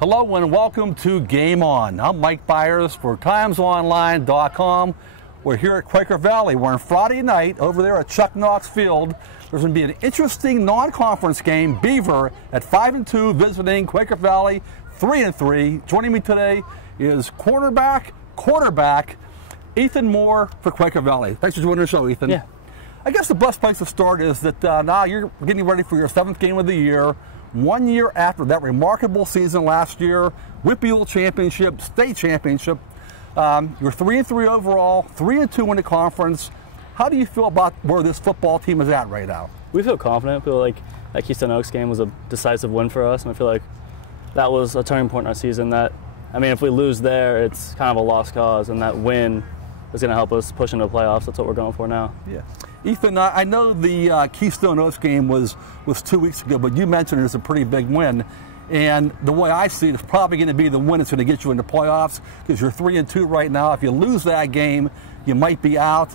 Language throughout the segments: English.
Hello and welcome to Game On. I'm Mike Bires for TimesOnline.com. We're here at Quaker Valley. We're on Friday night over there at Chuck Knox Field. There's going to be an interesting non-conference game. Beaver at 5-2 visiting Quaker Valley 3-3. Joining me today is quarterback Ethan Moore for Quaker Valley. Thanks for joining the show, Ethan. Yeah. I guess the best place to start is that now you're getting ready for your 7th game of the year. 1 year after that remarkable season last year, Whitfield Championship, state championship. You're 3-3 overall, 3-2 in the conference. How do you feel about where this football team is at right now? We feel confident. I feel like that Keystone Oaks game was a decisive win for us, and I feel like that was a turning point in our season. If we lose there, it's kind of a lost cause, and that win is going to help us push into the playoffs. That's what we're going for now. Yeah. Ethan, I know the Keystone Oaks game was 2 weeks ago, but you mentioned it's a pretty big win. And the way I see it, it's probably going to be the win that's going to get you into playoffs because you're 3-2 right now. If you lose that game, you might be out.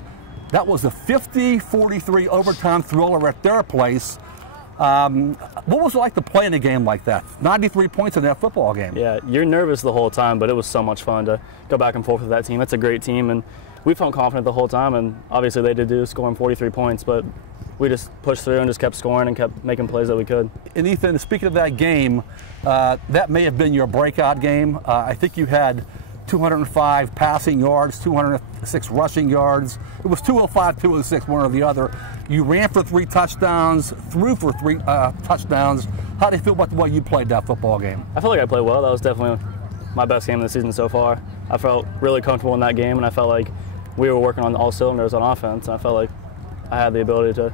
That was a 50-43 overtime thriller at their place. What was it like to play in a game like that? 93 points in that football game. Yeah, you're nervous the whole time, but it was so much fun to go back and forth with that team. It's a great team, and we felt confident the whole time, and obviously they did do, scoring 43 points, but we just pushed through and just kept scoring and kept making plays that we could. And Ethan, speaking of that game, that may have been your breakout game. I think you had 205 passing yards, 206 rushing yards. It was 205, 206, one or the other. You ran for 3 touchdowns, threw for 3 touchdowns. How do you feel about the way you played that football game? I felt like I played well. That was definitely my best game of the season so far. I felt really comfortable in that game, and I felt like we were working on all cylinders on offense, and I felt like I had the ability to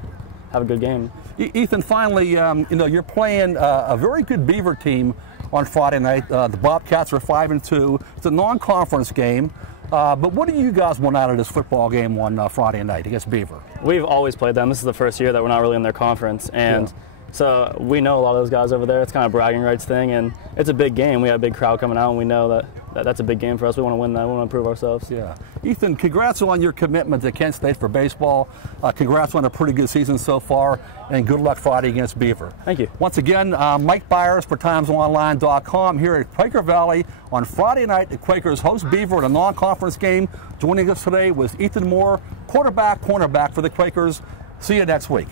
have a good game. Ethan, finally, you're playing a very good Beaver team on Friday night. The Bobcats are 5-2. It's a non-conference game. But what do you guys want out of this football game on Friday night against Beaver? We've always played them. This is the first year that we're not really in their conference, and so we know a lot of those guys over there. It's kind of a bragging rights thing, and it's a big game. We have a big crowd coming out, and we know that's a big game for us. We want to win that. We want to improve ourselves. Yeah. Ethan, congrats on your commitment to Kent State for baseball. Congrats on a pretty good season so far, and good luck Friday against Beaver. Thank you. Once again, Mike Bires for TimesOnline.com here at Quaker Valley on Friday night. The Quakers host Beaver in a non-conference game. Joining us today was Ethan Moore, cornerback for the Quakers. See you next week.